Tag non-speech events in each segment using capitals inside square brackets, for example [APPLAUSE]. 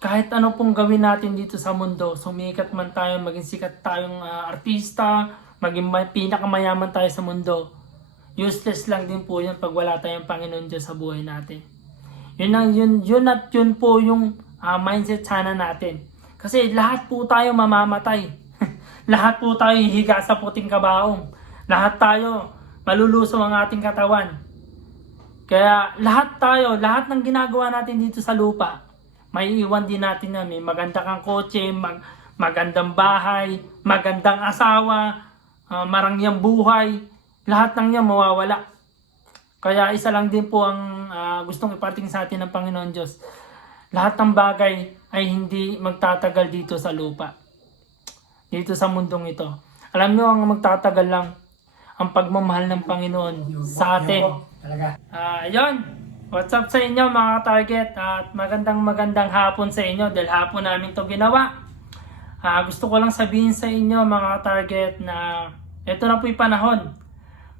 kahit ano pong gawin natin dito sa mundo, sumikat man tayo, maging sikat tayong ah, artista, maging may, pinakamayaman tayo sa mundo, useless lang din po yun pag wala tayong Panginoon Diyos sa buhay natin. Yun, ang, yun, yun at yun po yung ah, mindset sana natin. Kasi lahat po tayo mamamatay. [LAUGHS] lahat po tayo hihiga sa puting kabaong. Lahat tayo malulusaw ang ating katawan. Kaya lahat tayo, lahat ng ginagawa natin dito sa lupa, may iwan din natin na may maganda kang kotse, mag, magandang bahay, magandang asawa, ah, marangyang buhay, lahat ng yan mawawala. Kaya isa lang din po ang ah, gustong iparting sa atin ng Panginoon Diyos. Lahat ng bagay ay hindi magtatagal dito sa lupa. Dito sa mundong ito. Alam nyo ang magtatagal lang ang pagmamahal ng Panginoon sa atin. Talaga. Ah, yun. What's up sa inyo mga target at magandang magandang hapon sa inyo dahil hapon namin to ginawa. Ah, gusto ko lang sabihin sa inyo mga target na ito na po yung panahon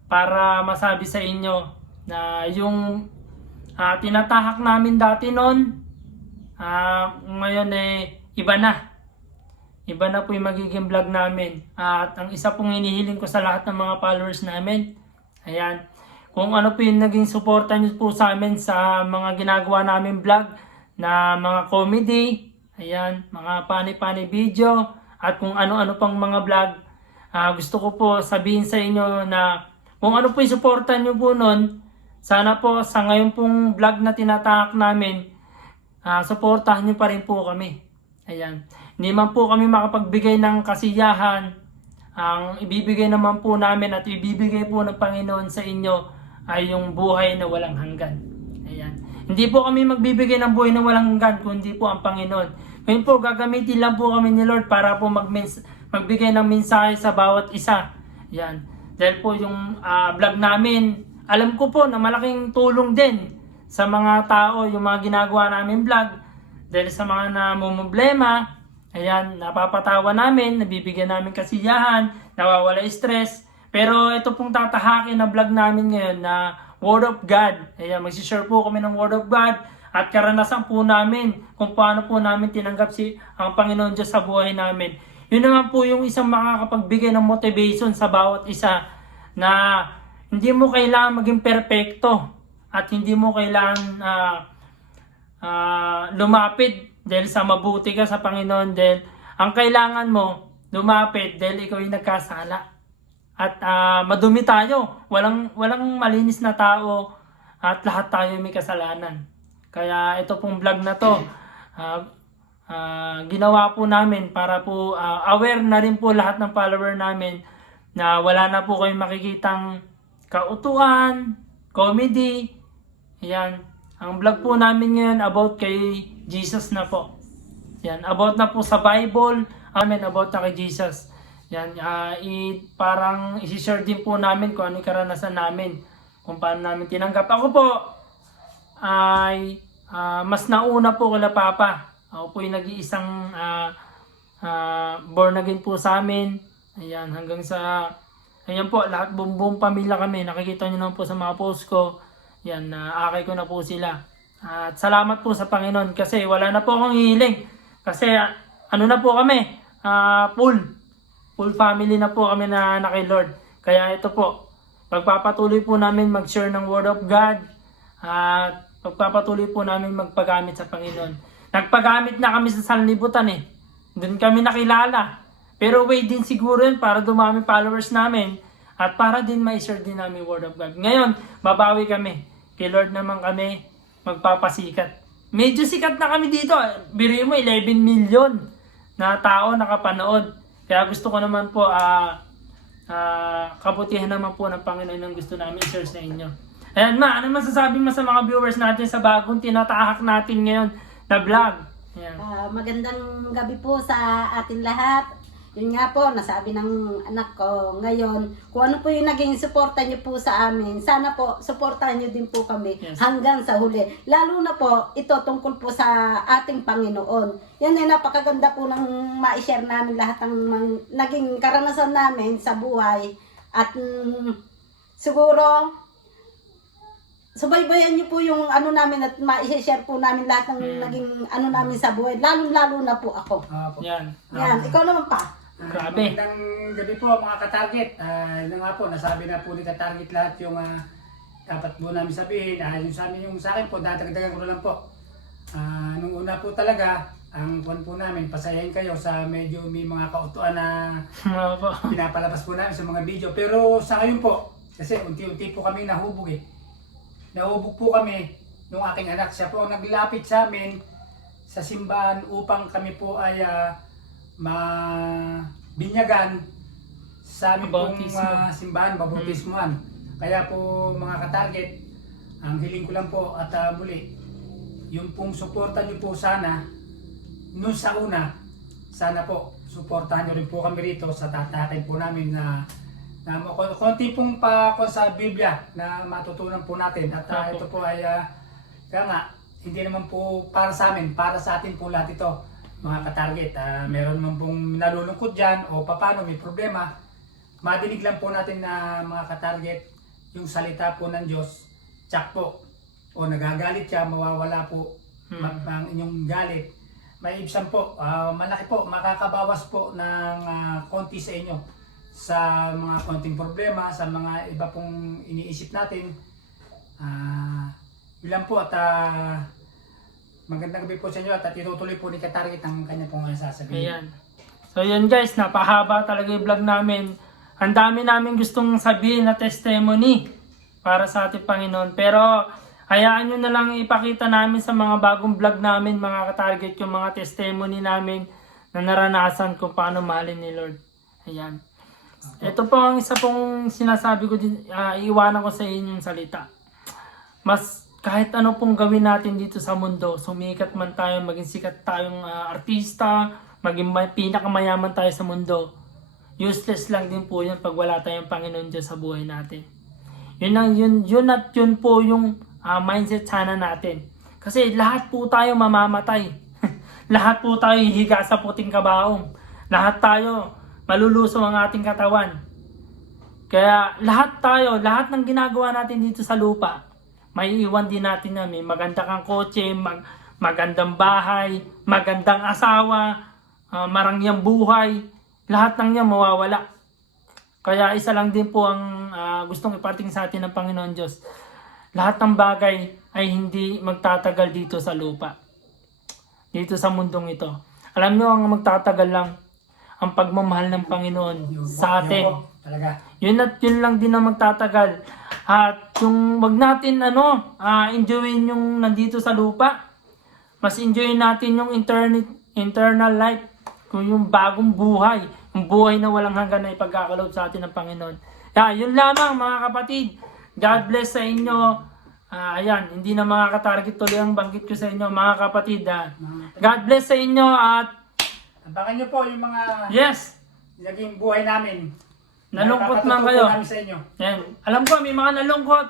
para masabi sa inyo na yung ah, tinatahak namin dati noon ah, ngayon eh iba na. Iba na po yung magiging vlog namin. At ang isa pong hinihiling ko sa lahat ng mga followers namin, ayan, kung ano po yung naging suporta nyo po sa amin sa mga ginagawa namin vlog na mga comedy, ayan, mga pani-pani video, at kung ano-ano pang mga vlog, ah, gusto ko po sabihin sa inyo na kung ano po yung suporta nyo po nun, sana po sa ngayon pong vlog na tinatahak namin, ah, suportahan nyo pa rin po kami. Ayan. Hindi man po kami makapagbigay ng kasiyahan. Ang ibibigay naman po namin at ibibigay po ng Panginoon sa inyo ay yung buhay na walang hanggan. Ayan. Hindi po kami magbibigay ng buhay na walang hanggan, kundi po ang Panginoon. Ngayon po, gagamitin lang po kami ni Lord para po magmens- magbigay ng mensahe sa bawat isa. Yan. Dahil po yung ah, vlog namin, alam ko po na malaking tulong din sa mga tao, yung mga ginagawa namin vlog. Dahil sa mga namumblema, ayan, napapatawa namin, nabibigyan namin kasiyahan, nawawala stress. Pero ito pong tatahakin na vlog namin ngayon na Word of God. Ayan, magsishare po kami ng Word of God at karanasan po namin kung paano po namin tinanggap si ang Panginoon Diyos sa buhay namin. Yun naman po yung isang makakapagbigay ng motivation sa bawat isa na hindi mo kailangan maging perpekto at hindi mo kailangan ah, ah, lumapit dahil sa mabuti ka sa Panginoon dahil ang kailangan mo lumapit dahil ikaw yung nagkasala at ah, madumi tayo. Walang walang malinis na tao. At lahat tayo may kasalanan. Kaya ito pong vlog na to ah, ah, ginawa po namin para po ah, aware na rin po lahat ng follower namin na wala na po kayong makikitang kautuan, comedy, yan. Ang vlog po namin ngayon about kay Jesus na po. Yan, about na po sa Bible, amen, about na kay Jesus. Yan, ah, i, parang isi-share din po namin kung ano karanasan namin, kung paano namin tinanggap. Ako po, ay ah, mas nauna po kala Papa. Ako po yung nag-iisang ah, ah, born again po sa amin. Ayan, hanggang sa, ayan po, lahat buong, buong pamilya kami. Nakikita nyo naman po sa mga post ko. Yan, na akay ko na po sila. At salamat po sa Panginoon kasi wala na po akong hihiling. Kasi ah, ano na po kami, ah, full. Full family na po kami na, na kay Lord. Kaya ito po, pagpapatuloy po namin mag-share ng Word of God. At pagpapatuloy po namin magpagamit sa Panginoon. Nagpagamit na kami sa sanlibutan eh. Doon kami nakilala. Pero way din siguro yun para dumami followers namin at para din ma-share din namin Word of God. Ngayon, babawi kami. Kay Lord naman kami magpapasikat. Medyo sikat na kami dito. Biro mo, 11 million na tao nakapanood. Kaya gusto ko naman po, ah, ah, kabutihan naman po ng Panginoon ang gusto namin i-share sa inyo. Ayan ma, ano masasabi mo sa mga viewers natin sa bagong tinatahak natin ngayon na vlog? Ayan. Ah, magandang gabi po sa atin lahat. Yun nga po, nasabi ng anak ko ngayon, kung ano po yung naging suporta niyo po sa amin, sana po, suportahan niyo din po kami Yes. hanggang sa huli. Lalo na po, ito tungkol po sa ating Panginoon. Yan ay napakaganda po ng ma-share namin lahat ng mang- naging karanasan namin sa buhay. At mm, siguro, subaybayan niyo po yung ano namin at ma-share po namin lahat ng Hmm. naging ano namin sa buhay. Lalo-lalo na po ako. Ah, po. Yan. Yan, ikaw naman pa. Ah, Grabe. Magandang gabi po mga katarget. Ah, yun nga po, nasabi na po ni katarget lahat yung ah, dapat po namin sabihin. Ah, yung sa amin yung sa akin po, dadagdagan ko na lang po. Ah, nung una po talaga, ang kwan po namin, pasayahin kayo sa medyo may mga kautuan na [LAUGHS] pinapalabas po namin sa mga video. Pero sa ngayon po, kasi unti-unti po kami nahubog eh. Nahubog po kami nung aking anak. Siya po ang naglapit sa amin sa simbahan upang kami po ay ah, mabinyagan sa aming pong ah, simbahan, babautismuan. Kaya po mga katarget, ang hiling ko lang po at ah, muli, yung pong suporta niyo po sana, nung sa una, sana po, suportahan niyo rin po kami rito sa tatakin po namin na na kon- konti pong pa ko sa Biblia na matutunan po natin at Opo. ito po ay ah, kaya nga hindi naman po para sa amin para sa atin po lahat ito mga katarget Ah, meron naman pong nalulungkot dyan o papano may problema madinig lang po natin na mga katarget yung salita po ng Diyos tsak po. O nagagalit siya mawawala po Hmm. ang inyong galit. May ibsan po ah, malaki po makakabawas po ng ah, konti sa inyo sa mga konting problema sa mga iba pong iniisip natin. Ah yun lang po at ah, magandang gabi po sa inyo at, at itutuloy po ni Katarget ang kanya pong sasabihin Ayan. So yun guys, napahaba talaga yung vlog namin. Ang dami namin gustong sabihin na testimony para sa ating Panginoon. Pero hayaan nyo na lang ipakita namin sa mga bagong vlog namin, mga katarget, yung mga testimony namin na naranasan kung paano mahalin ni Lord. Ayan. Ito po ang isa pong sinasabi ko din, ah, iiwanan ko sa inyong salita. Mas kahit ano pong gawin natin dito sa mundo, sumikat man tayo, maging sikat tayong ah, artista, maging may, pinakamayaman tayo sa mundo, useless lang din po yun pag wala tayong Panginoon Diyos sa buhay natin. Yun lang, yun, yun at yun po yung ah, mindset sana natin. Kasi lahat po tayo mamamatay. [LAUGHS] lahat po tayo hihiga sa puting kabaong. Lahat tayo maluluso ang ating katawan. Kaya lahat tayo, lahat ng ginagawa natin dito sa lupa, may iwan din natin na may maganda kang kotse, mag, magandang bahay, magandang asawa, ah, marangyang buhay, lahat ng yan mawawala. Kaya isa lang din po ang ah, gustong ipating sa atin ng Panginoon Diyos. Lahat ng bagay ay hindi magtatagal dito sa lupa. Dito sa mundong ito. Alam niyo ang magtatagal lang ang pagmamahal ng Panginoon sa atin. Yun at yun lang din ang magtatagal. At yung wag natin ano, ah, enjoyin yung nandito sa lupa. Mas enjoyin natin yung internet, internal life. Kung yung bagong buhay. Yung buhay na walang hanggan na ipagkakalob sa atin ng Panginoon. Yeah, yun lamang mga kapatid. God bless sa inyo. Ah, ayan, hindi na mga katarget tuloy ang banggit ko sa inyo mga kapatid. ah. Mga- God bless sa inyo at abangan nyo po yung mga yes, naging buhay namin nalungkot man kayo. namin sa inyo Yan. Alam ko may mga nalungkot.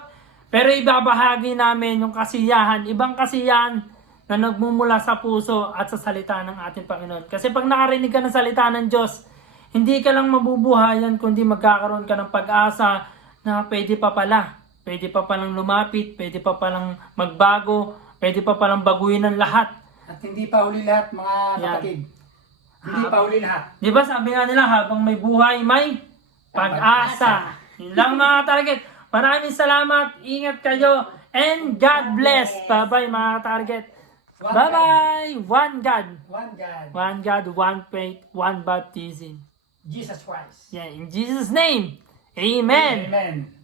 Pero ibabahagi namin yung kasiyahan, ibang kasiyahan na nagmumula sa puso at sa salita ng ating Panginoon. Kasi pag nakarinig ka ng salita ng Diyos, hindi ka lang mabubuhayan kundi magkakaroon ka ng pag-asa na pwede pa pala. Pwede pa palang lumapit, pwede pa palang magbago, pwede pa palang baguhin ang lahat. at hindi pa huli lahat mga Yan. kapatid hindi pa huli lahat Di ba sabi nga nila, habang may buhay, may pag-asa. Yun lang mga target. Maraming salamat, ingat kayo, and God bless. Bye-bye mga target. Bye-bye. One God. one God One God, one faith, one baptism. Jesus Christ Yeah, in Jesus' name. Amen. Amen